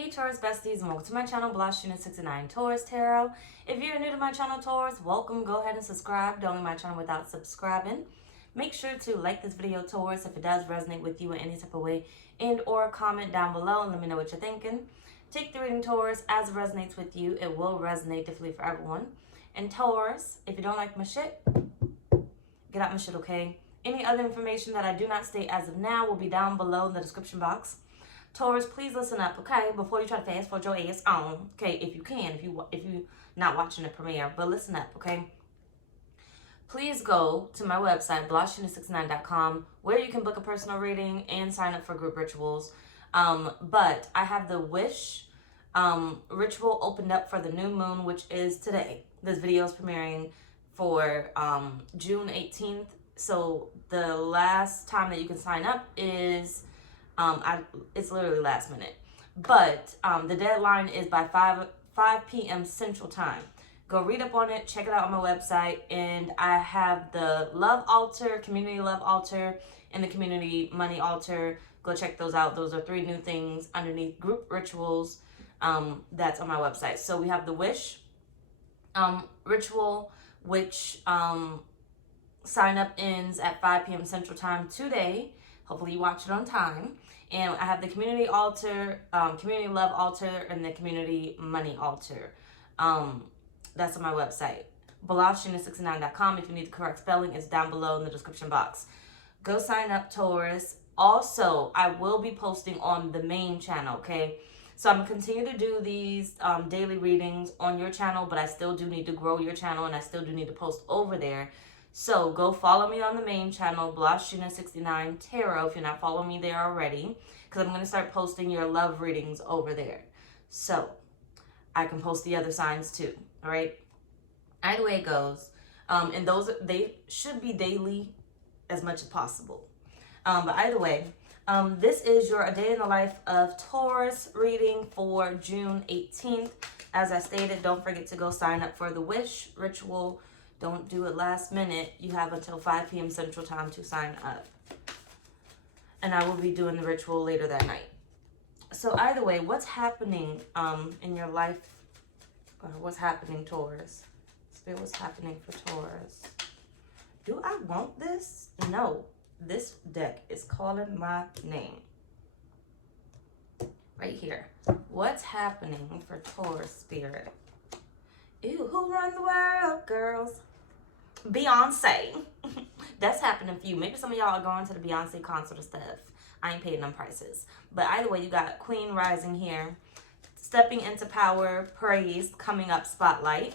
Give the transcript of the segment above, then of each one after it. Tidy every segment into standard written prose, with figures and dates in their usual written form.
Hey Taurus besties, and welcome to my channel, blahscrystalsale Taurus Tarot. If you're new to my channel, Taurus, welcome. Go ahead and subscribe. Don't leave my channel without subscribing. Make sure to like this video, Taurus, if it does resonate with you in any type of way, and or comment down below and let me know what you're thinking. Take the reading, Taurus, as it resonates with you. It will resonate differently for everyone. And Taurus, if you don't like my shit, get out my shit, okay? Any other information that I do not state as of now will be down below in the description box. Taurus, please listen up, okay? Before you try to fast forward your ass on, okay? If you can, if you not watching the premiere, but listen up, okay? Please go to my website, blahscrystalsale.com, where you can book a personal reading and sign up for group rituals. But I have the wish ritual opened up for the new moon, which is today. This video is premiering for June 18th. So the last time that you can sign up is it's literally last minute, but the deadline is by 5 p.m. Central Time. Go read up on it, check it out on my website, and I have the love altar, community love altar, and the community money altar. Go check those out. Those are 3 new things underneath group rituals that's on my website. So we have the wish ritual, which sign up ends at 5 p.m. Central Time today. Hopefully you watch it on time. And I have the community altar, community love altar, and the community money altar. That's on my website, blahscrystalsale.com. If you need the correct spelling, it's down below in the description box. Go sign up, Taurus. Also, I will be posting on the main channel, okay? So I'm going to continue to do these daily readings on your channel, but I still do need to grow your channel, and I still do need to post over there. So go follow me on the main channel, blahscrystalsale Tarot, if you're not following me there already, because I'm going to start posting your love readings over there. So I can post the other signs too, all right? Either way it goes. And those, they should be daily as much as possible. But either way, this is your A Day in the Life of Taurus reading for June 18th. As I stated, don't forget to go sign up for the wish ritual. Don't do it last minute. You have until 5 p.m. Central Time to sign up. And I will be doing the ritual later that night. So either way, what's happening in your life? What's happening, Taurus? Spirit, what's happening for Taurus? Do I want this? No. This deck is calling my name. Right here. What's happening for Taurus, Spirit? Ew, who run the world, girls? Beyonce. That's happening for you. Maybe some of y'all are going to the Beyonce concert or stuff. I ain't paying them prices. But either way, you got Queen rising here. Stepping into power, praise, coming up, spotlight.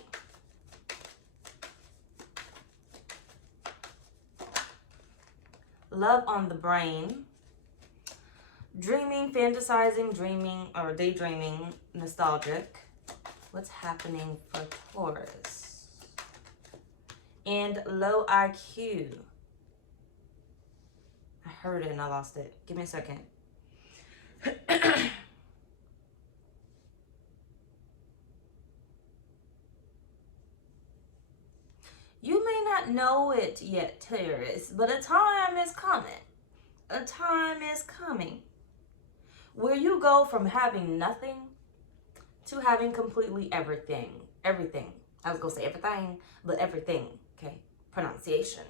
Love on the brain. Dreaming, fantasizing, dreaming, or daydreaming, nostalgic. What's happening for Taurus? And low IQ. I heard it and I lost it. Give me a second. You may not know it yet, Taurus, but a time is coming. A time is coming where you go from having nothing to having completely everything. Everything. I was going to say everything, but everything. Okay? Pronunciation.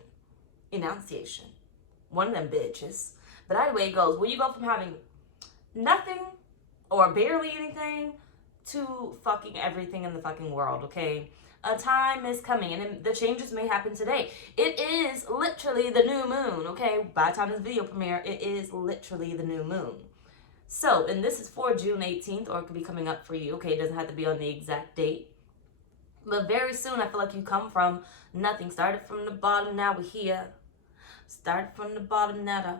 Enunciation. One of them bitches. But either way it goes, where you go from having nothing or barely anything to fucking everything in the fucking world, okay? A time is coming, and the changes may happen today. It is literally the new moon, okay? By the time this video premiere, it is literally the new moon. So, and this is for June 18th, or it could be coming up for you, okay? It doesn't have to be on the exact date. But very soon, I feel like you come from nothing. Started from the bottom, now we're here. Started from the bottom, now to,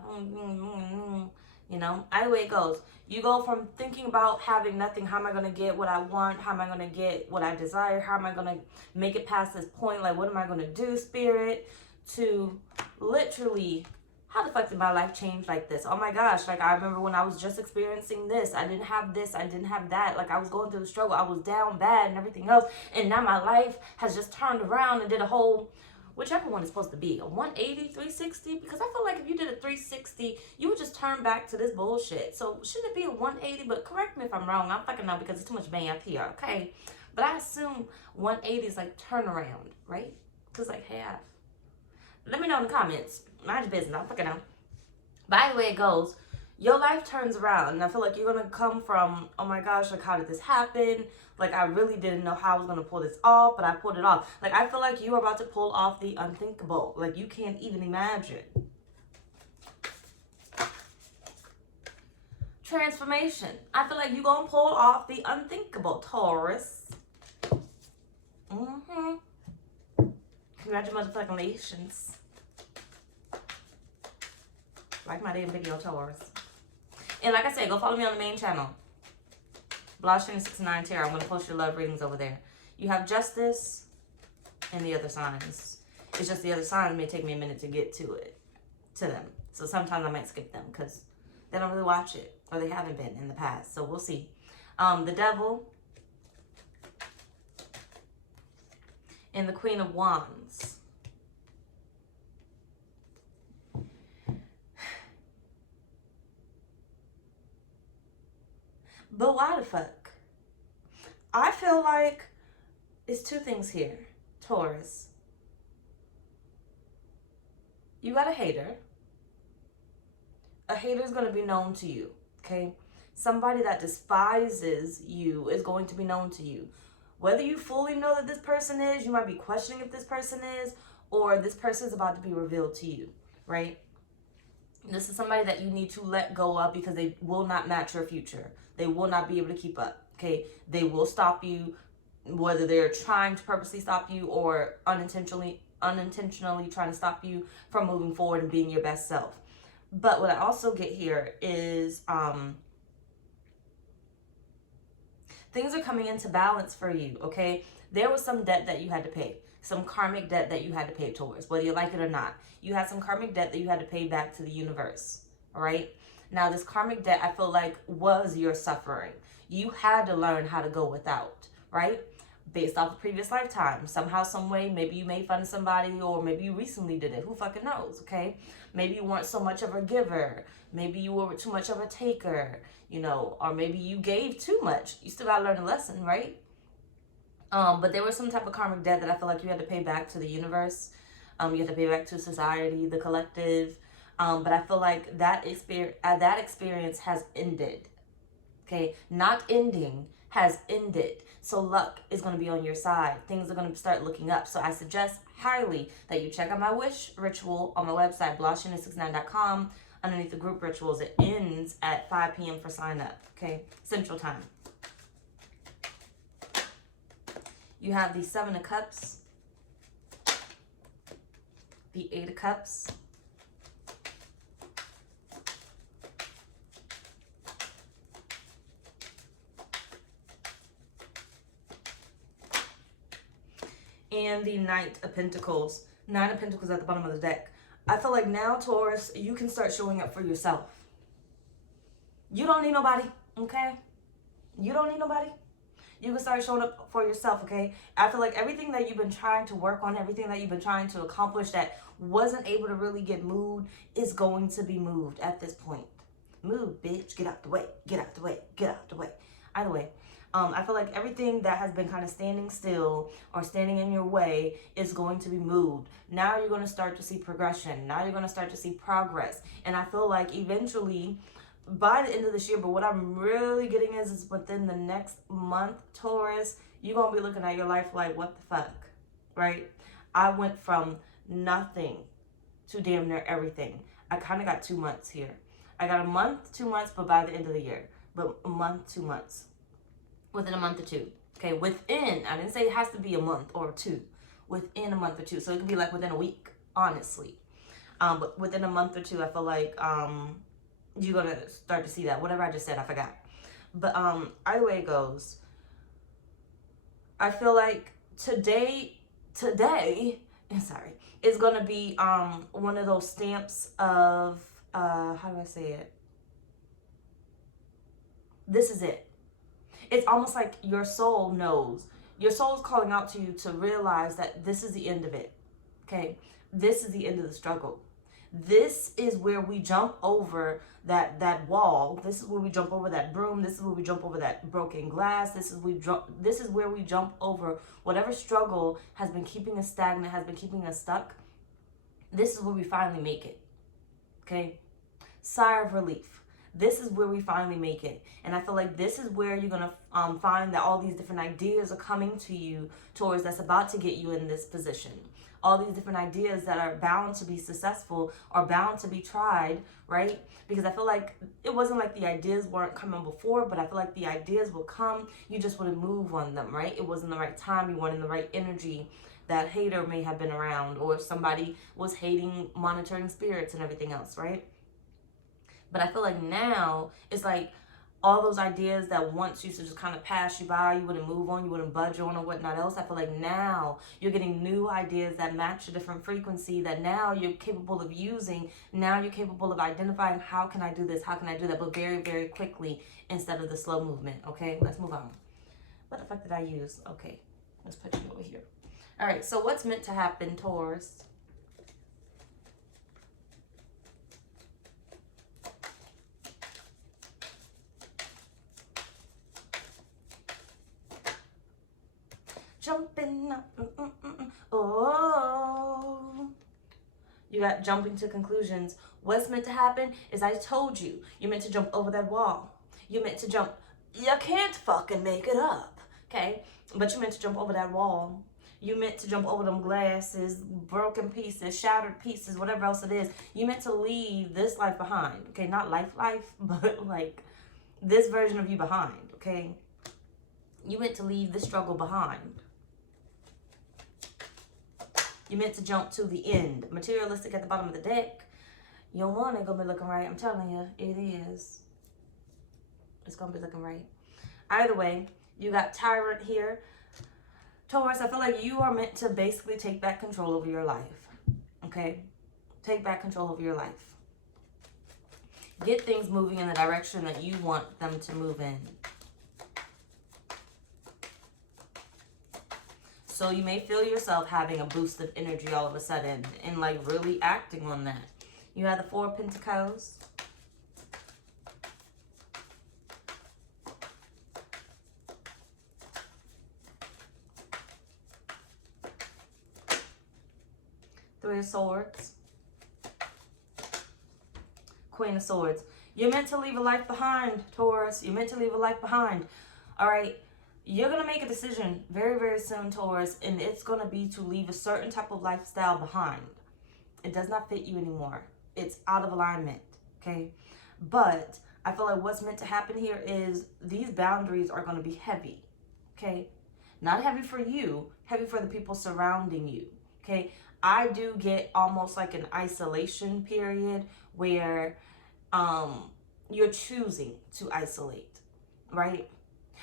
you know, either way it goes. You go from thinking about having nothing, how am I going to get what I want? How am I going to get what I desire? How am I going to make it past this point? Like, what am I going to do, Spirit? To literally, how the fuck did my life change like this? Oh my gosh, like I remember when I was just experiencing this. I didn't have this, I didn't have that. Like I was going through the struggle. I was down bad and everything else. And now my life has just turned around and did a whole whichever one is supposed to be, a 180, 360, because I feel like if you did a 360, you would just turn back to this bullshit. So shouldn't it be a 180? But correct me if I'm wrong. I'm fucking know because it's too much math here, okay? But I assume 180 is like turnaround, right? Because like half. Let me know in the comments. Mind your business. I don't fucking know. By the way it goes, your life turns around. And I feel like you're going to come from, oh my gosh, like how did this happen? Like I really didn't know how I was going to pull this off, but I pulled it off. Like I feel like you are about to pull off the unthinkable. Like you can't even imagine. Transformation. I feel like you're going to pull off the unthinkable, Taurus. Congratulations. Like my damn video, Taurus. And like I said, go follow me on the main channel. blahscrystalsale Tarot. I'm going to post your love readings over there. You have Justice and the other signs. It's just the other signs may take me a minute to get to them. So sometimes I might skip them because they don't really watch it. Or they haven't been in the past. So we'll see. The Devil. And the Queen of Wands. But why the fuck? I feel like it's two things here, Taurus. You got a hater. A hater is going to be known to you, okay? Somebody that despises you is going to be known to you. Whether you fully know that this person is, you might be questioning if this person is, or this person is about to be revealed to you, right? This is somebody that you need to let go of because they will not match your future. They will not be able to keep up, okay? They will stop you, whether they're trying to purposely stop you or unintentionally trying to stop you from moving forward and being your best self. But what I also get here is things are coming into balance for you, okay? There was some debt that you had to pay. Some karmic debt that you had to pay towards, whether you like it or not. You had some karmic debt that you had to pay back to the universe, all right? Now, this karmic debt, I feel like, was your suffering. You had to learn how to go without, right? Based off of previous lifetime. Somehow, some way, maybe you made fun of somebody, or maybe you recently did it. Who fucking knows, okay? Maybe you weren't so much of a giver. Maybe you were too much of a taker, you know, or maybe you gave too much. You still got to learn a lesson, right? But there was some type of karmic debt that I feel like you had to pay back to the universe. You had to pay back to society, the collective. But I feel like that experience has ended. Okay, not ending, has ended. So luck is going to be on your side. Things are going to start looking up. So I suggest highly that you check out my wish ritual on my website, blahscrystalsale.com. Underneath the group rituals, it ends at 5 p.m. for sign up. Okay, Central Time. You have the 7 of Cups, the 8 of Cups, and the Knight of Pentacles. 9 of Pentacles at the bottom of the deck. I feel like now, Taurus, you can start showing up for yourself. You don't need nobody, okay? You don't need nobody. You can start showing up for yourself, okay? I feel like everything that you've been trying to work on, everything that you've been trying to accomplish that wasn't able to really get moved is going to be moved at this point. Move, bitch. Get out the way. Get out the way. Get out the way. Either way. I feel like everything that has been kind of standing still or standing in your way is going to be moved. Now you're going to start to see progression. Now you're going to start to see progress. And I feel like eventually, by the end of this year, but what I'm really getting is within the next month, Taurus, you're going to be looking at your life like, what the fuck, right? I went from nothing to damn near everything. I kind of got 2 months here. I got a month, 2 months, but by the end of the year. But a month, 2 months. Within a month or two. Okay, within, I didn't say it has to be a month or two. Within a month or two. So it could be like within a week, honestly. But within a month or two, I feel like you're going to start to see that. Whatever I just said, I forgot. But either way it goes, I feel like today, is going to be one of those stamps of, how do I say it? This is it. It's almost like your soul knows. Your soul is calling out to you to realize that this is the end of it. Okay, this is the end of the struggle. This is where we jump over that wall. This is where we jump over that broom. This is where we jump over that broken glass. This is where we jump over whatever struggle has been keeping us stagnant, has been keeping us stuck. This is where we finally make it. Okay? Sigh of relief. This is where we finally make it. And I feel like this is where you're going to find that all these different ideas are coming to you, Taurus, that's about to get you in this position. All these different ideas that are bound to be successful, are bound to be tried, right? Because I feel like it wasn't like the ideas weren't coming before, but I feel like the ideas will come. You just wouldn't move on them, right? It wasn't the right time. You weren't in the right energy. That hater may have been around, or somebody was hating monitoring spirits and everything else, right? But I feel like now it's like all those ideas that once used to just kind of pass you by, you wouldn't move on, you wouldn't budge on or whatnot else. I feel like now you're getting new ideas that match a different frequency, that now you're capable of using. Now you're capable of identifying, how can I do this? How can I do that? But very, very quickly instead of the slow movement. Okay, let's move on. What the fuck did I use? Okay, let's put you over here. All right, so what's meant to happen, Taurus? Jumping up, oh. You got jumping to conclusions. What's meant to happen is, I told you, you're meant to jump over that wall. You're meant to jump. You can't fucking make it up, okay? But you're meant to jump over that wall. You meant to jump over them glasses, broken pieces, shattered pieces, whatever else it is. You meant to leave this life behind, okay? Not life, but like this version of you behind, okay? You meant to leave this struggle behind. You meant to jump to the end. Materialistic at the bottom of the deck. Your one ain't gonna be looking right. I'm telling you, it is. It's gonna be looking right. Either way, you got Tyrant here. Taurus, I feel like you are meant to basically take back control over your life. Okay? Take back control over your life. Get things moving in the direction that you want them to move in. So you may feel yourself having a boost of energy all of a sudden and like really acting on that. You have the Four of Pentacles. Three of Swords. Queen of Swords. You're meant to leave a life behind, Taurus. You're meant to leave a life behind. All right. You're going to make a decision very, very soon, Taurus, and it's going to be to leave a certain type of lifestyle behind. It does not fit you anymore. It's out of alignment, okay? But I feel like what's meant to happen here is these boundaries are going to be heavy, okay? Not heavy for you, heavy for the people surrounding you, okay? I do get almost like an isolation period where you're choosing to isolate, right?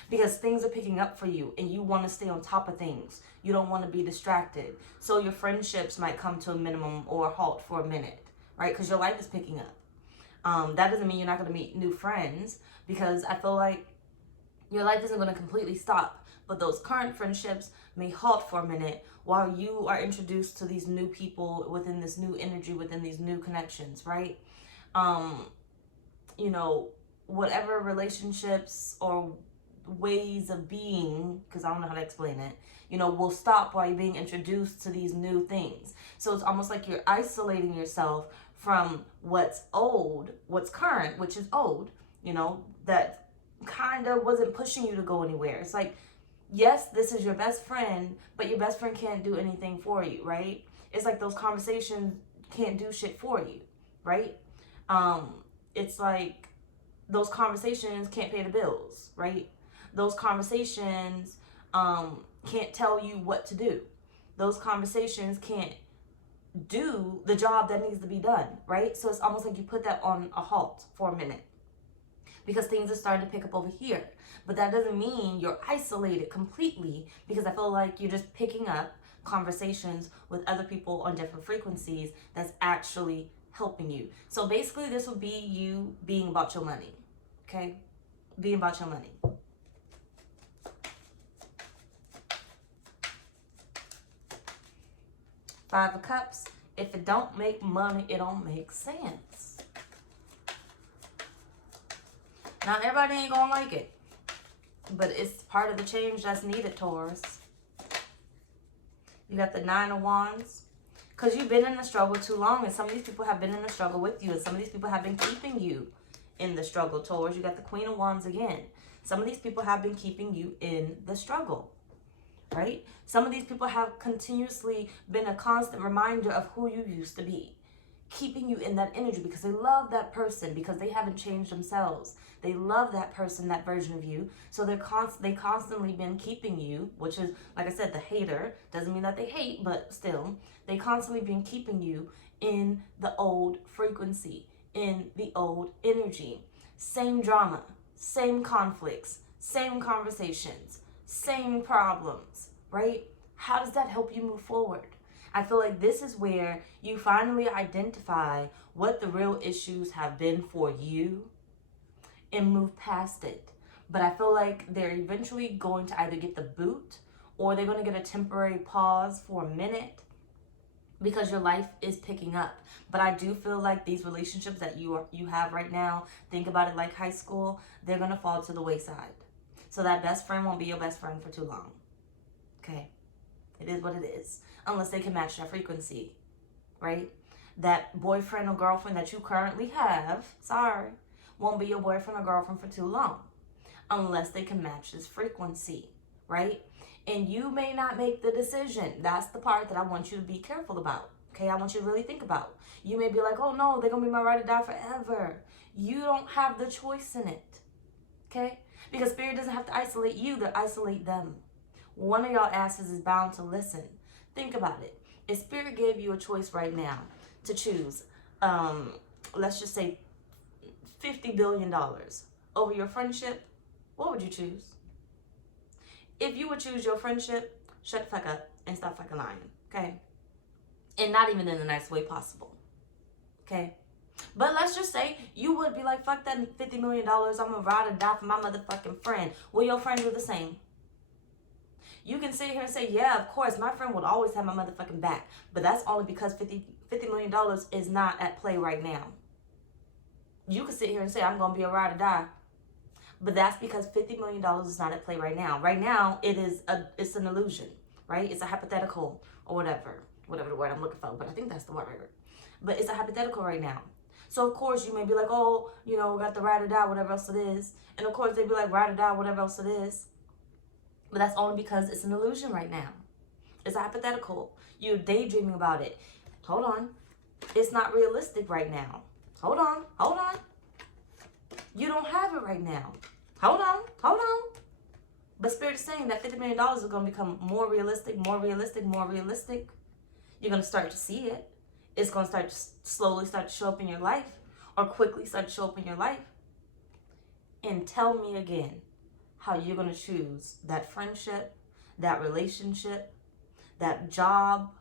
Because things are picking up for you and you want to stay on top of things. You don't want to be distracted. So your friendships might come to a minimum or a halt for a minute, right? Because your life is picking up. That doesn't mean you're not going to meet new friends, because I feel like your life isn't going to completely stop. But those current friendships may halt for a minute while you are introduced to these new people within this new energy, within these new connections, right? You know, whatever relationships or ways of being, because I don't know how to explain it, you know, will stop while you're being introduced to these new things. So it's almost like you're isolating yourself from what's old, what's current, which is old, you know, that kind of wasn't pushing you to go anywhere. It's like, yes, this is your best friend, but your best friend can't do anything for you, right? It's like those conversations can't do shit for you, right? It's like those conversations can't pay the bills, right? Those conversations can't tell you what to do. Those conversations can't do the job that needs to be done, right? So it's almost like you put that on a halt for a minute because things are starting to pick up over here. But that doesn't mean you're isolated completely, because I feel like you're just picking up conversations with other people on different frequencies that's actually helping you. So basically this will be you being about your money, okay? Being about your money. Five of Cups. If it don't make money, it don't make sense. Now, everybody ain't gonna like it, but it's part of the change that's needed, Taurus. You got the Nine of Wands. Because you've been in the struggle too long, and some of these people have been in the struggle with you, and some of these people have been keeping you in the struggle, Taurus. You got the Queen of Wands again. Some of these people have been keeping you in the struggle, right? Some of these people have continuously been a constant reminder of who you used to be, keeping you in that energy because they love that person, because they haven't changed themselves. They love that person, that version of you. So they constantly been keeping you, which is, like I said, the hater. Doesn't mean that they hate, but still, they constantly been keeping you in the old frequency, in the old energy. Same drama, same conflicts, same conversations, same problems, right? How does that help you move forward? I feel like this is where you finally identify what the real issues have been for you and move past it. But I feel like they're eventually going to either get the boot or they're going to get a temporary pause for a minute because your life is picking up. But I do feel like these relationships that you have right now, think about it like high school, they're going to fall to the wayside. So that best friend won't be your best friend for too long. Okay? It is what it is. Unless they can match that frequency, right? That boyfriend or girlfriend that you currently have, won't be your boyfriend or girlfriend for too long. Unless they can match this frequency, right? And you may not make the decision. That's the part that I want you to be careful about, okay? I want you to really think about. You may be like, oh no, they're going to be my ride or die forever. You don't have the choice in it, okay? Because Spirit doesn't have to isolate you, they isolate them. One of y'all asses is bound to listen. Think about it. If Spirit gave you a choice right now to choose, let's just say $50 billion over your friendship, what would you choose? If you would choose your friendship, shut the fuck up and stop fucking lying, okay? And not even in the nicest way possible, okay? But let's just say you would be like, fuck that $50 million, I'm gonna ride or die for my motherfucking friend. Will your friend do the same? You can sit here and say, yeah, of course, my friend would always have my motherfucking back. But that's only because $50 million is not at play right now. You can sit here and say, I'm going to be a ride or die. But that's because $50 million is not at play right now. Right now, it's an illusion, right? It's a hypothetical or whatever the word I'm looking for. But I think that's the word. But it's a hypothetical right now. So, of course, you may be like, oh, we got the ride or die, whatever else it is. And, of course, they'd be like, ride or die, whatever else it is. But that's only because it's an illusion right now. It's a hypothetical. You're daydreaming about it. Hold on. It's not realistic right now. Hold on. You don't have it right now. Hold on. But Spirit is saying that $50 million is going to become more realistic. You're going to start to see it. It's going to start to slowly start to show up in your life, or quickly start to show up in your life. And tell me again how you're going to choose that friendship, that relationship, that job,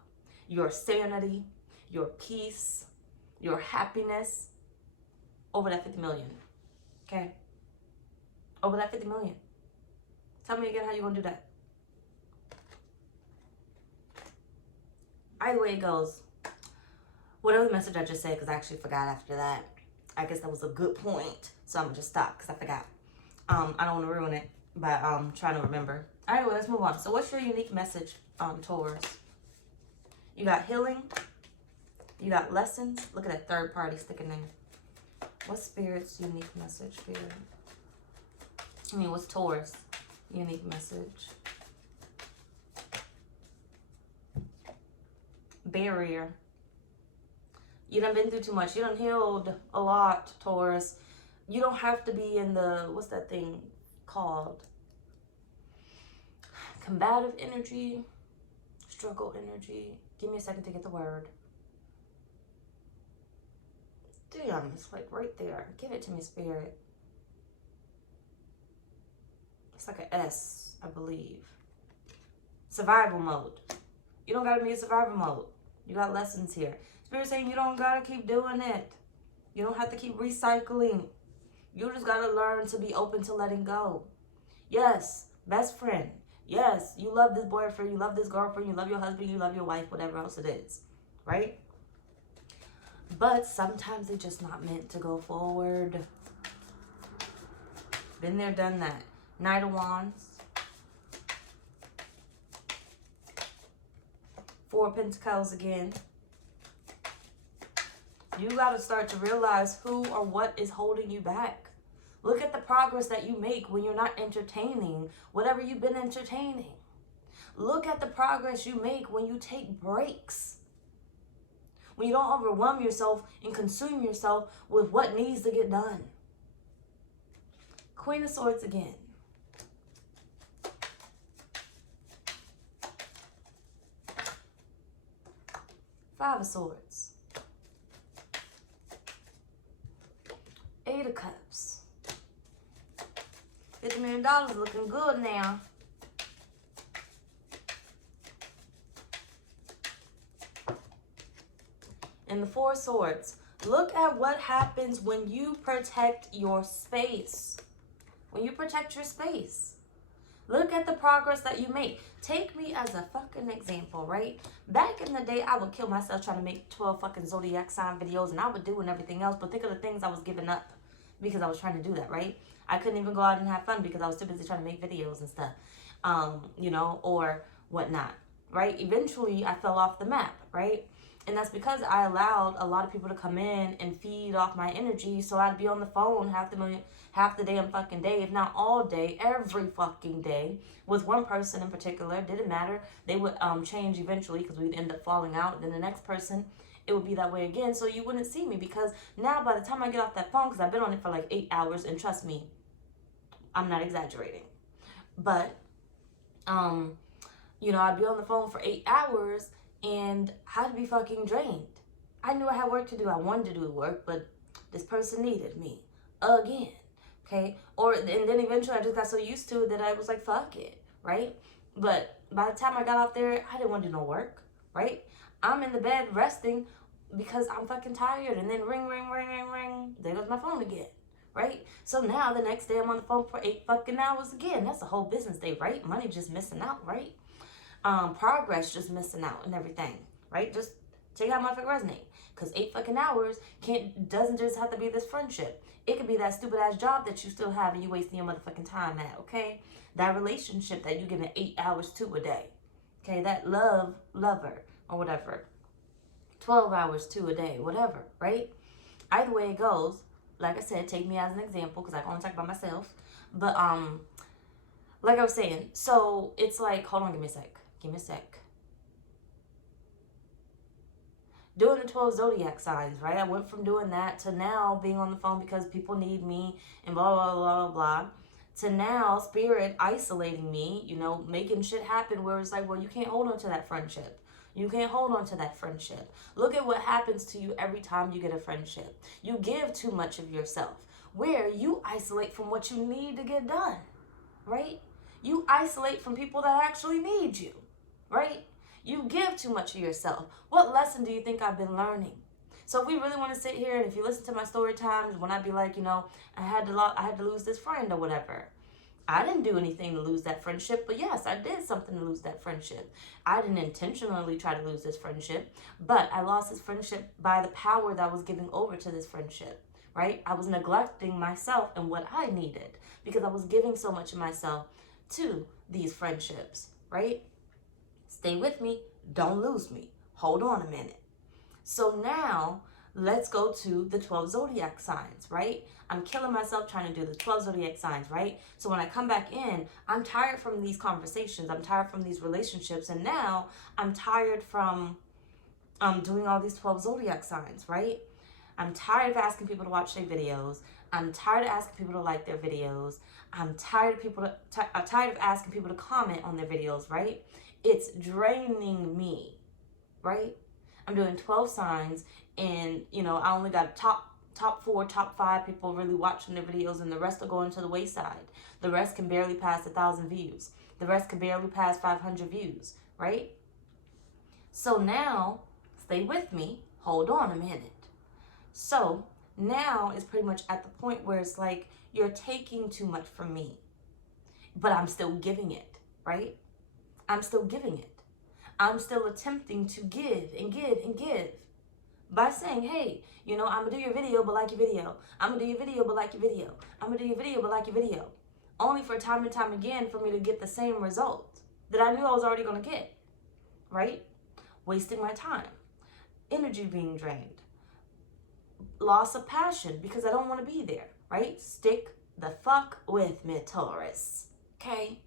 your sanity, your peace, your happiness over that 50 million. Okay? Over that 50 million. Tell me again how you're going to do that. Either way it goes, whatever the message I just said, because I actually forgot after that. I guess that was a good point. So I'm going to just stop because I forgot. I don't want to ruin it by trying to remember. All right, well, let's move on. So what's your unique message, Taurus? You got healing. You got lessons. Look at that third party sticking there. What's Spirit's unique message, Spirit? What's Taurus' unique message? Barrier. You done been through too much. You done healed a lot, Taurus. You don't have to be in the, what's that thing called? Combative energy, struggle energy. Give me a second to get the word. Damn, it's like right there. Give it to me, Spirit. It's like an S, I believe. Survival mode. You don't gotta be in survival mode. You got lessons here. Spirit saying you don't gotta keep doing it. You don't have to keep recycling. You just gotta learn to be open to letting go. Yes, best friend. Yes, you love this boyfriend, you love this girlfriend, you love your husband, you love your wife, whatever else it is, right? But sometimes they're just not meant to go forward. Been there, done that. Knight of Wands. Four of Pentacles again. You got to start to realize who or what is holding you back. Look at the progress that you make when you're not entertaining whatever you've been entertaining. Look at the progress you make when you take breaks. When you don't overwhelm yourself and consume yourself with what needs to get done. Queen of Swords again. Five of Swords. Eight of Cups. $50 million looking good now. And the Four of Swords. Look at what happens when you protect your space. When you protect your space. Look at the progress that you make. Take me as a fucking example, right? Back in the day, I would kill myself trying to make 12 fucking zodiac sign videos, and I would do and everything else, but think of the things I was giving up because I was trying to do that, right? I couldn't even go out and have fun because I was too busy trying to make videos and stuff, you know, or whatnot, right? Eventually, I fell off the map, right? And that's because I allowed a lot of people to come in and feed off my energy. So I'd be on the phone half the damn fucking day, if not all day, every fucking day, with one person in particular. Didn't matter. They would change eventually because we'd end up falling out. Then the next person, it would be that way again. So you wouldn't see me because now by the time I get off that phone, because I've been on it for like 8 hours, and trust me, I'm not exaggerating. But, you know, I'd be on the phone for 8 hours and I'd be fucking drained. I knew I had work to do. I wanted to do work, but this person needed me again. Okay? And then eventually I just got so used to it that I was like, fuck it. Right? But by the time I got out there, I didn't want to do no work. Right? I'm in the bed resting because I'm fucking tired. And then ring, ring, ring, ring, ring. There goes my phone again. Right? So now the next day I'm on the phone for 8 fucking hours again. That's a whole business day, right? Money just missing out, right? Progress just missing out and everything, right? Just check out my fucking resonate. Because 8 fucking hours doesn't just have to be this friendship. It could be that stupid ass job that you still have and you wasting your motherfucking time at, okay? That relationship that you giving 8 hours to a day. Okay, that lover, or whatever. 12 hours to a day, whatever, right? Either way it goes, like I said, take me as an example because I can only talk about myself. But like I was saying, so it's like, hold on, give me a sec. Doing the 12 zodiac signs, right? I went from doing that to now being on the phone because people need me and blah, blah, blah, blah, blah. To now spirit isolating me, you know, making shit happen where it's like, well, you can't hold on to that friendship. You can't hold on to that friendship. Look at what happens to you every time you get a friendship. You give too much of yourself, where you isolate from what you need to get done, right? You isolate from people that actually need you, right? You give too much of yourself. What lesson do you think I've been learning? So if we really want to sit here, and if you listen to my story times, when I'd be like, you know, I had to lose this friend or whatever. I didn't do anything to lose that friendship, but yes, I did something to lose that friendship. I didn't intentionally try to lose this friendship, but I lost this friendship by the power that I was giving over to this friendship, right? I was neglecting myself and what I needed because I was giving so much of myself to these friendships, right? Stay with me. Don't lose me. Hold on a minute. So now let's go to the 12 zodiac signs, right? I'm killing myself trying to do the 12 zodiac signs, right? So when I come back in, I'm tired from these conversations. I'm tired from these relationships. And now I'm tired from doing all these 12 zodiac signs, right? I'm tired of asking people to watch their videos. I'm tired of asking people to like their videos. I'm tired of asking people to comment on their videos, right? It's draining me, right? I'm doing 12 signs, and you know, I only got top 4, top 5 people really watching the videos, and the rest are going to the wayside. The rest can barely pass 1,000 views. The rest can barely pass 500 views, right? So now, stay with me. Hold on a minute. So now it's pretty much at the point where it's like, you're taking too much from me, but I'm still giving it. right? I'm still giving it. I'm still attempting to give and give and give by saying, hey, you know, I'm gonna do your video, but like your video. I'm gonna do your video, but like your video. I'm gonna do your video, but like your video. Only for time and time again for me to get the same result that I knew I was already gonna get, right? Wasting my time, energy being drained, loss of passion because I don't want to be there, right? Stick the fuck with me, Taurus, okay?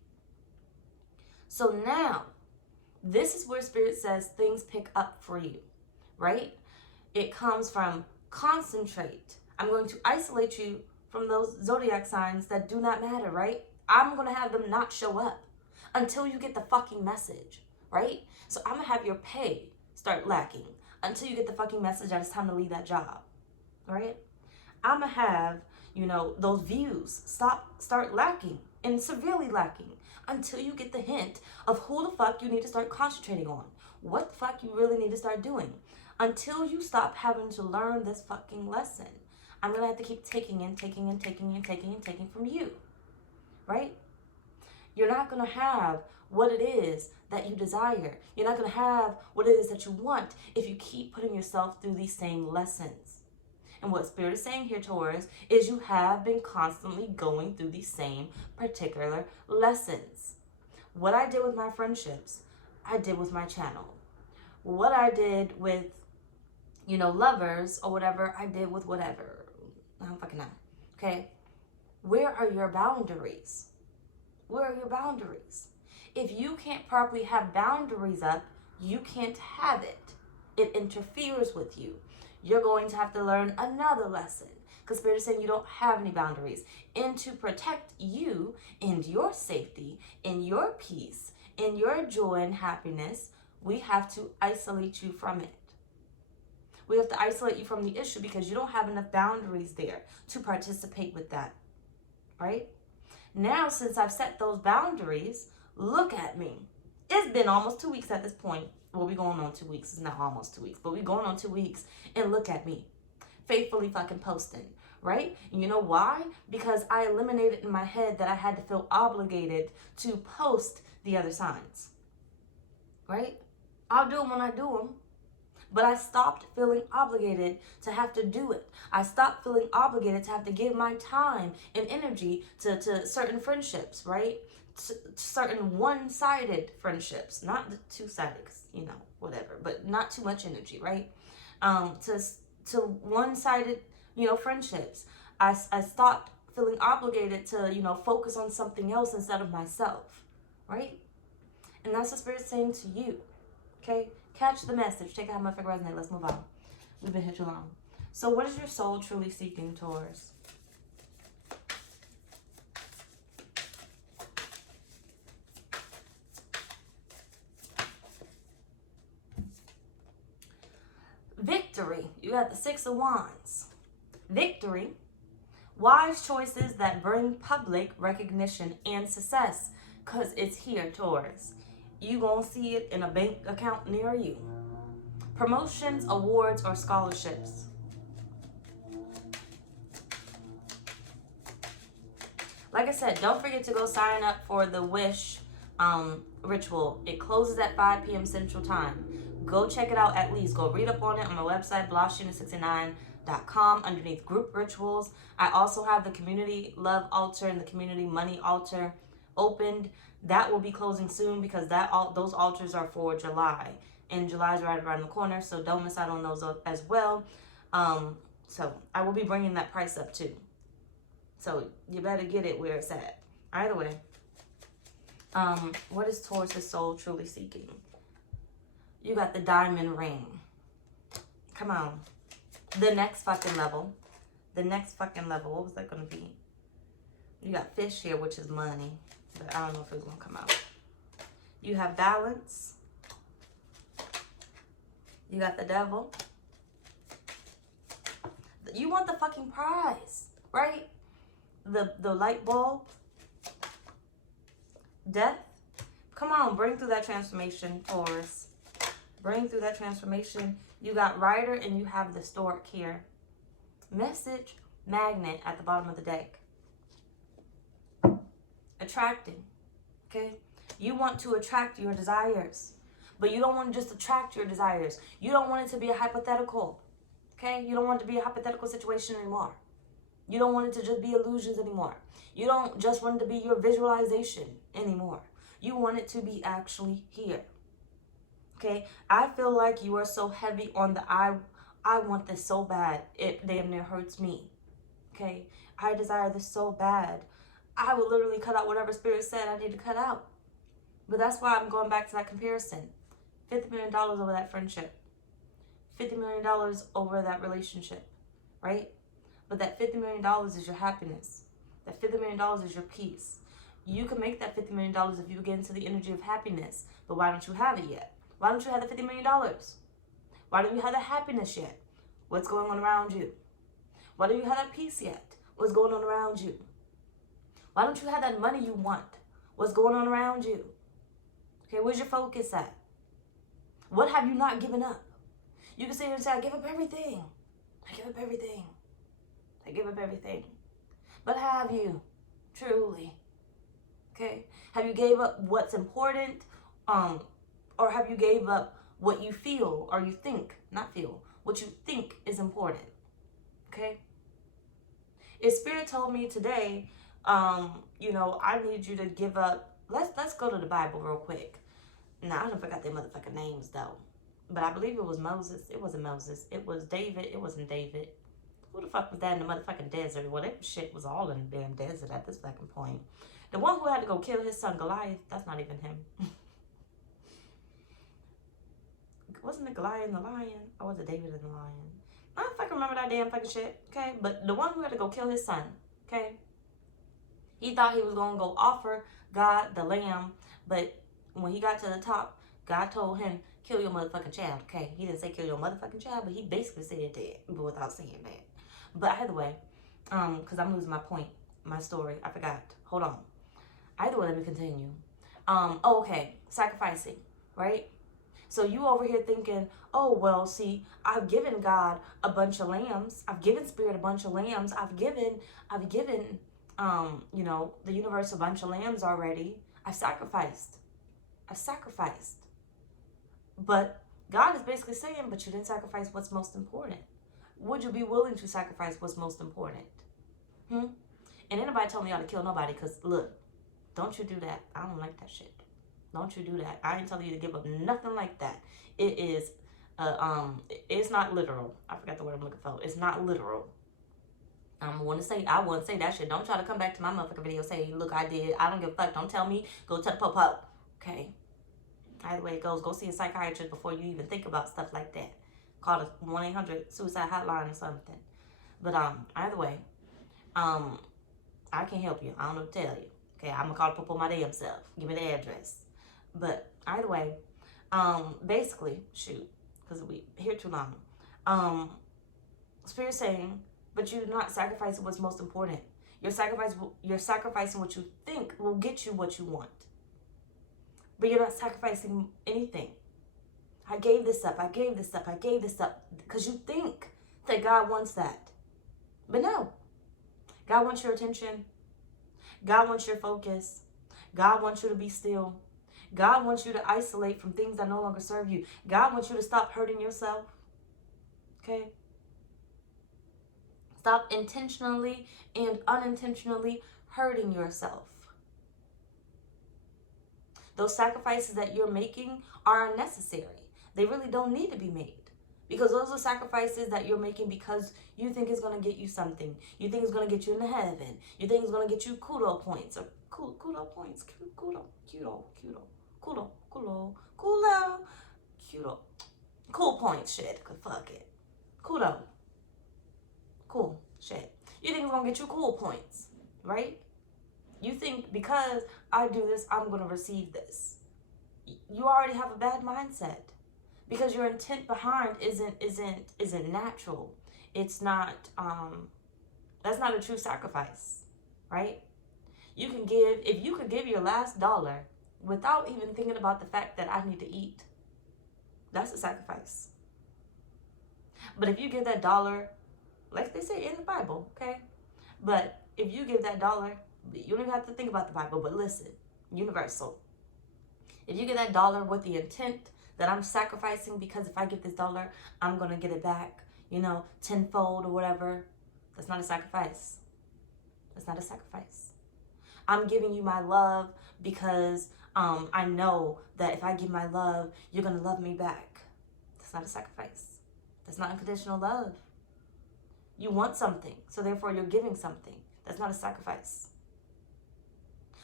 So now, this is where Spirit says things pick up for you, right? It comes from concentrate. I'm going to isolate you from those zodiac signs that do not matter, right? I'm going to have them not show up until you get the fucking message, right? So I'm going to have your pay start lacking until you get the fucking message that it's time to leave that job, right? I'm going to have, you know, those views start lacking and severely lacking until you get the hint of who the fuck you need to start concentrating on. What the fuck you really need to start doing. Until you stop having to learn this fucking lesson. I'm going to have to keep taking from you, right? You're not going to have what it is that you desire. You're not going to have what it is that you want if you keep putting yourself through these same lessons. And what Spirit is saying here, Taurus, is you have been constantly going through these same particular lessons. What I did with my friendships, I did with my channel. What I did with, you know, lovers or whatever, I did with whatever. I don't fucking know. Okay? Where are your boundaries? Where are your boundaries? If you can't properly have boundaries up, you can't have it. It interferes with you. You're going to have to learn another lesson. Because Spirit is saying you don't have any boundaries. And to protect you and your safety, and your peace, and your joy and happiness, we have to isolate you from it. We have to isolate you from the issue because you don't have enough boundaries there to participate with that, right? Now, since I've set those boundaries, look at me. It's been almost 2 weeks at this point. Well, we're going on 2 weeks. It's not almost 2 weeks, but we're going on 2 weeks. And look at me. Faithfully fucking posting, right? And you know why? Because I eliminated in my head that I had to feel obligated to post the other signs, right? I'll do them when I do them. But I stopped feeling obligated to have to do it. I stopped feeling obligated to have to give my time and energy to certain friendships, right? Certain one-sided friendships, not the two-sided, you know, whatever, but not too much energy, right? To one-sided, you know, friendships. I stopped feeling obligated to, you know, focus on something else instead of myself, right? And that's what Spirit's saying to you, okay? Catch the message. Take it how much it resonates. Let's move on. We've been here too long. So what is your soul truly seeking, Taurus? Victory. You got the 6 of Wands. Victory. Wise choices that bring public recognition and success. Because it's here, Taurus. You gonna see it in a bank account near you. Promotions, awards, or scholarships. Like I said, don't forget to go sign up for the Wish ritual. It closes at 5 p.m. Central Time. Go check it out at least. Go read up on it on my website, blahscrystalsale.com, underneath group rituals. I also have the community love altar and the community money altar opened. That will be closing soon because those altars are for July. And July is right around the corner, so don't miss out on those as well. So I will be bringing that price up too. So you better get it where it's at. Either way. What is Taurus' soul truly seeking? You got the diamond ring. Come on. The next fucking level. The next fucking level. What was that going to be? You got fish here, which is money. But I don't know if it's going to come out. You have balance. You got the devil. You want the fucking prize, right? The light bulb. Death. Come on, bring through that transformation, Taurus. Bring through that transformation. You got Rider and you have the Stork here. Message, Magnet at the bottom of the deck. Attracting, okay? You want to attract your desires. But you don't want to just attract your desires. You don't want it to be a hypothetical. Okay? You don't want it to be a hypothetical situation anymore. You don't want it to just be illusions anymore. You don't just want it to be your visualization anymore. You want it to be actually here. Okay? I feel like you are so heavy on the I want this so bad. It damn near hurts me. Okay? I desire this so bad. I would literally cut out whatever spirit said I need to cut out. But that's why I'm going back to that comparison. $50 million over that friendship. $50 million over that relationship. Right? But that $50 million is your happiness. That $50 million is your peace. You can make that $50 million if you get into the energy of happiness. But why don't you have it yet? Why don't you have the $50 million? Why don't you have the happiness yet? What's going on around you? Why don't you have that peace yet? What's going on around you? Why don't you have that money you want? What's going on around you? Okay, where's your focus at? What have you not given up? You can sit here and say, I give up everything. I give up everything. I give up everything. But have you? Truly. Okay? Have you gave up what's important? Or have you gave up what you feel or you think, not feel, what you think is important? Okay? If Spirit told me today, I need you to give up. Let's go to the Bible real quick. Now, I don't forgot their motherfucking names though. But I believe it was Moses. It wasn't Moses. It was David. It wasn't David. Who the fuck was that in the motherfucking desert? Well, that shit was all in the damn desert at this fucking point. The one who had to go kill his son Goliath, that's not even him. Wasn't it Goliath and the lion? Or was it David and the lion? I don't fucking remember that damn fucking shit, okay? But the one who had to go kill his son, okay? He thought he was going to go offer God the lamb, but when he got to the top, God told him, kill your motherfucking child, okay? He didn't say kill your motherfucking child, but he basically said that, but without saying that. But either way, because I'm losing my point, my story, I forgot. Hold on. Either way, let me continue. Okay, sacrificing, right? So you over here thinking, oh, well, see, I've given God a bunch of lambs. I've given Spirit a bunch of lambs. I've given, the universe a bunch of lambs already. I've sacrificed. But God is basically saying, but you didn't sacrifice what's most important. Would you be willing to sacrifice what's most important? And anybody told me y'all to kill nobody, because look, don't you do that. I don't like that shit. Don't you do that. I ain't telling you to give up nothing like that. It is, it's not literal. I forgot the word I'm looking for. It's not literal. I wouldn't say that shit. Don't try to come back to my motherfucking video and say, look, I did. I don't give a fuck. Don't tell me. Go tell the po-po. Okay? Either way it goes, go see a psychiatrist before you even think about stuff like that. Call the 1-800-suicide hotline or something. But either way, I can't help you. I don't know what to tell you. Okay, I'm gonna call the po-po my damn self. Give me the address. But either way, basically, shoot, because we here too long. Spirit saying, but you do not sacrifice what's most important. You're sacrificing what you think will get you what you want. But you're not sacrificing anything. I gave this up. Because you think that God wants that. But no. God wants your attention. God wants your focus. God wants you to be still. God wants you to isolate from things that no longer serve you. God wants you to stop hurting yourself. Okay? Stop intentionally and unintentionally hurting yourself. Those sacrifices that you're making are unnecessary. They really don't need to be made. Because those are sacrifices that you're making because you think it's going to get you something. You think it's going to get you into heaven. You think it's going to get you kudo points. Or kudo points. Cool points, shit. Fuck it. Kudo. Cool shit. You think it's going to get you cool points, right? You think because I do this, I'm going to receive this. You already have a bad mindset. Because your intent behind isn't natural. It's not, that's not a true sacrifice, right? You can give, if you could give your last dollar without even thinking about the fact that I need to eat, that's a sacrifice. But if you give that dollar, like they say in the Bible, okay? But if you give that dollar, you don't even have to think about the Bible, but listen, universal. If you get that dollar with the intent that I'm sacrificing because if I get this dollar, I'm going to get it back, you know, tenfold or whatever, that's not a sacrifice. That's not a sacrifice. I'm giving you my love because I know that if I give my love, you're going to love me back. That's not a sacrifice. That's not unconditional love. You want something, so therefore you're giving something. That's not a sacrifice.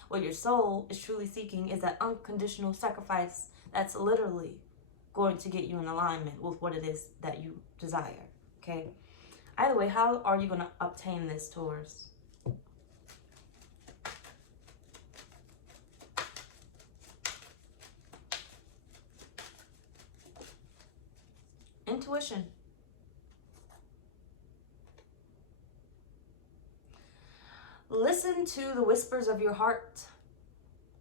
What your soul is truly seeking is that unconditional sacrifice that's literally going to get you in alignment with what it is that you desire, okay? Either way, how are you going to obtain this, Taurus? Intuition. Listen to the whispers of your heart.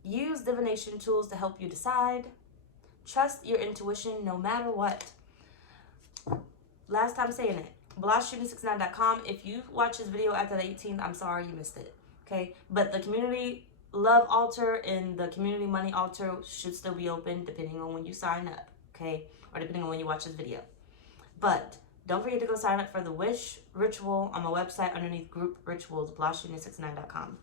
Use divination tools to help you decide. Trust your intuition no matter what. Last time saying it. blahscrystalsale.com. If you watch this video after the 18th, I'm sorry you missed it. Okay? But the community love altar and the community money altar should still be open depending on when you sign up. Okay? Or depending on when you watch this video. But don't forget to go sign up for the wish ritual on my website underneath group rituals, blahscrystalsale.com.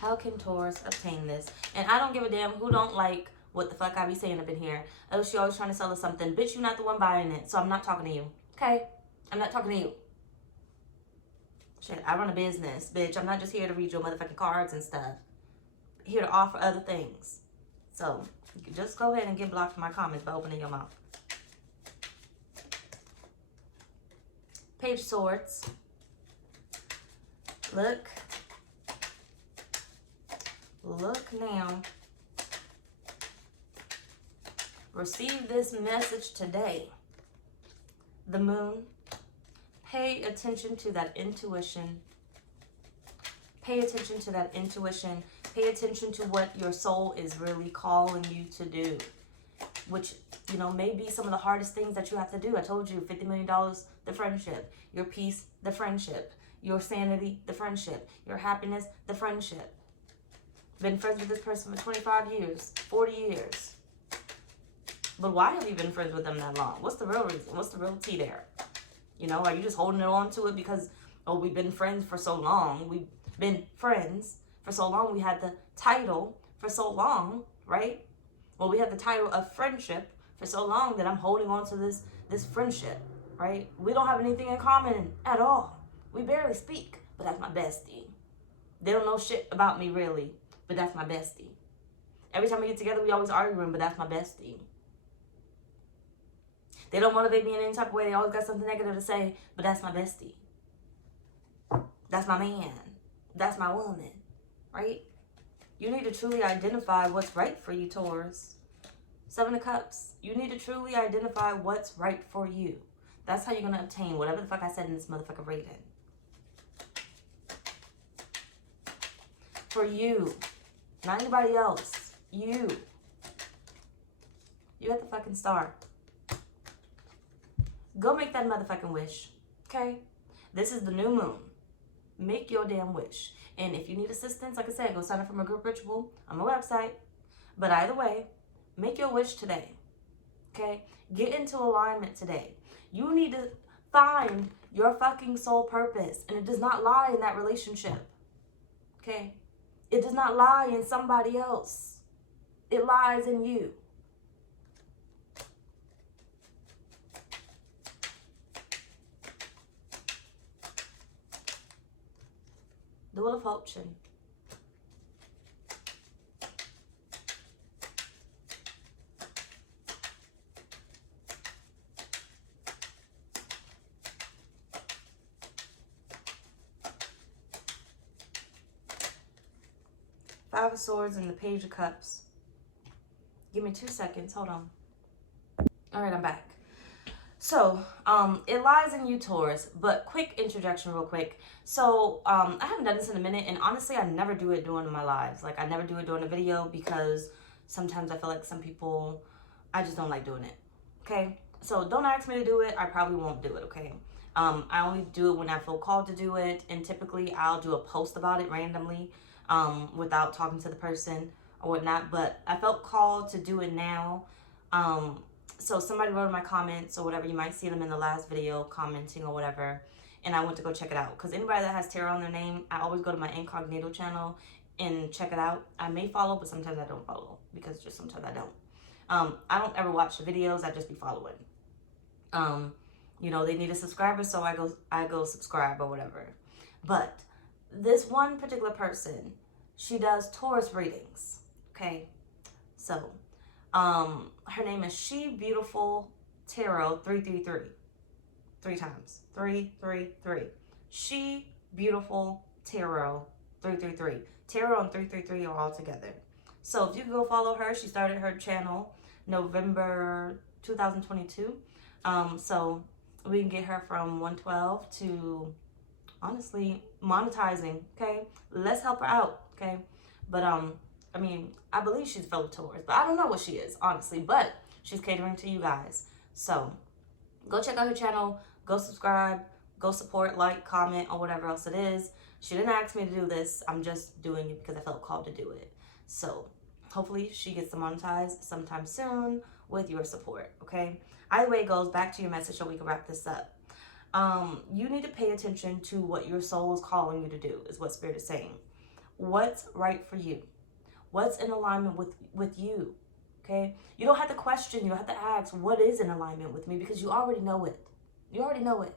How can Taurus obtain this? And I don't give a damn who don't like what the fuck I be saying up in here. Oh, she always trying to sell us something. Bitch, you're not the one buying it, so I'm not talking to you. Okay? I'm not talking to you. Shit, I run a business, bitch. I'm not just here to read your motherfucking cards and stuff. I'm here to offer other things. So, you can just go ahead and get blocked from my comments by opening your mouth. Page of Swords. Look. Look now. Receive this message today. The Moon. Pay attention to that intuition. Pay attention to that intuition. Pay attention to what your soul is really calling you to do. Which, you know, may be some of the hardest things that you have to do. I told you, $50 million, the friendship. Your peace, the friendship. Your sanity, the friendship. Your happiness, the friendship. Been friends with this person for 25 years, 40 years. But why have you been friends with them that long? What's the real reason? What's the real tea there? You know, are you just holding it on to it because, oh, we've been friends for so long. We've been friends for so long. We had the title for so long, right? Well, we had the title of friendship for so long that I'm holding on to this friendship, right? We don't have anything in common at all. We barely speak, but that's my bestie. They don't know shit about me really, but that's my bestie. Every time we get together, we always arguing, but that's my bestie. They don't motivate me in any type of way. They always got something negative to say, but that's my bestie. That's my man. That's my woman, right? You need to truly identify what's right for you, Taurus. 7 of Cups. You need to truly identify what's right for you. That's how you're going to obtain whatever the fuck I said in this motherfucker reading. For you. Not anybody else. You. You got the fucking star. Go make that motherfucking wish. Okay? This is the new moon. Make your damn wish. And if you need assistance, like I said, go sign up for my group ritual on my website. But either way, make your wish today. Okay? Get into alignment today. You need to find your fucking soul purpose. And it does not lie in that relationship. Okay? It does not lie in somebody else. It lies in you. The Wheel of Fortune. Five of Swords and the Page of Cups. Give me 2 seconds. Hold on. All right, I'm back. So, it lies in you, Taurus, but quick introduction real quick. So, I haven't done this in a minute, and honestly, I never do it during my lives. Like, I never do it during a video because sometimes I feel like some people, I just don't like doing it, okay? So, don't ask me to do it. I probably won't do it, okay? I only do it when I feel called to do it, and typically I'll do a post about it randomly without talking to the person or whatnot, but I felt called to do it now. So somebody wrote in my comments or whatever, you might see them in the last video commenting or whatever, and I went to go check it out. Because anybody that has tarot on their name, I always go to my incognito channel and check it out. I may follow, but sometimes I don't follow, because just sometimes I don't. I don't ever watch the videos, I just be following. You know, they need a subscriber, so I go subscribe or whatever. But this one particular person, she does Taurus readings, okay? So, her name is She Beautiful Tarot 333. 3 times. 333. She Beautiful Tarot 333. Tarot and 333 are all together. So if you go follow her, she started her channel November 2022. So we can get her from 112 to, honestly, monetizing, okay? Let's help her out, okay? But I mean, I believe she's fellow Taurus, but I don't know what she is, honestly, but she's catering to you guys. So go check out her channel, go subscribe, go support, like, comment, or whatever else it is. She didn't ask me to do this. I'm just doing it because I felt called to do it. So hopefully she gets demonetized sometime soon with your support, okay? Either way it goes, back to your message so we can wrap this up. You need to pay attention to what your soul is calling you to do, is what Spirit is saying. What's right for you? What's in alignment with you, okay? You don't have to question, you don't have to ask, what is in alignment with me? Because you already know it. You already know it.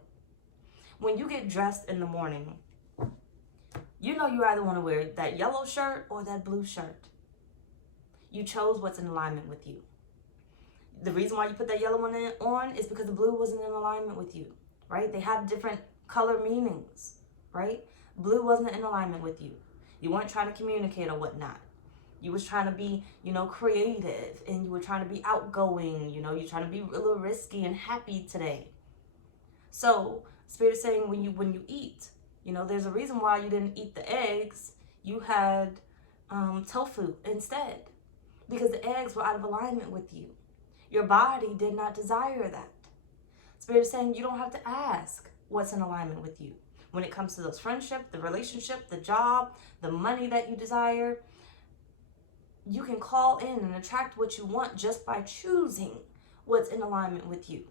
When you get dressed in the morning, you know you either want to wear that yellow shirt or that blue shirt. You chose what's in alignment with you. The reason why you put that yellow one on is because the blue wasn't in alignment with you, right? They have different color meanings, right? Blue wasn't in alignment with you. You weren't trying to communicate or whatnot. You was trying to be, you know, creative, and you were trying to be outgoing, you know, you're trying to be a little risky and happy today. So Spirit is saying when you eat, you know, there's a reason why you didn't eat the eggs. You had tofu instead, because the eggs were out of alignment with you. Your body did not desire that. Spirit is saying you don't have to ask what's in alignment with you. When it comes to those friendships, the relationship, the job, the money that you desire, you can call in and attract what you want just by choosing what's in alignment with you.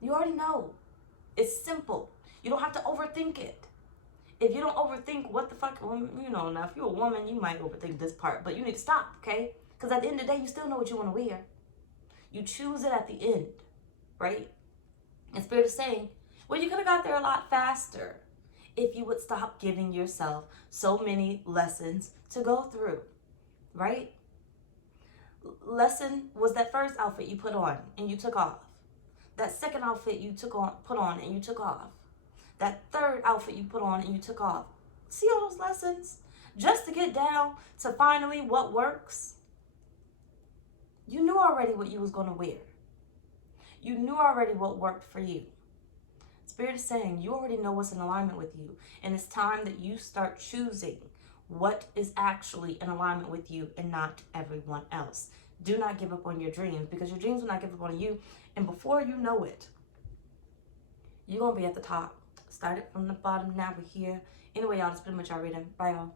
You already know. It's simple. You don't have to overthink it. If you don't overthink, what the fuck, well, you know, now if you're a woman, you might overthink this part, but you need to stop, okay? Because at the end of the day, you still know what you want to wear. You choose it at the end, right? And Spirit is saying, well, you could have got there a lot faster if you would stop giving yourself so many lessons to go through, right? Lesson was that first outfit you put on and you took off. That second outfit you put on and you took off. That third outfit you put on and you took off. See all those lessons? Just to get down to finally what works. You knew already what you was going to wear. You knew already what worked for you. Spirit is saying you already know what's in alignment with you. And it's time that you start choosing what is actually in alignment with you and not everyone else. Do not give up on your dreams, because your dreams will not give up on you. And before you know it, you're going to be at the top. Started from the bottom, now we're here. Anyway, y'all, it's been much y'all reading. Bye, y'all.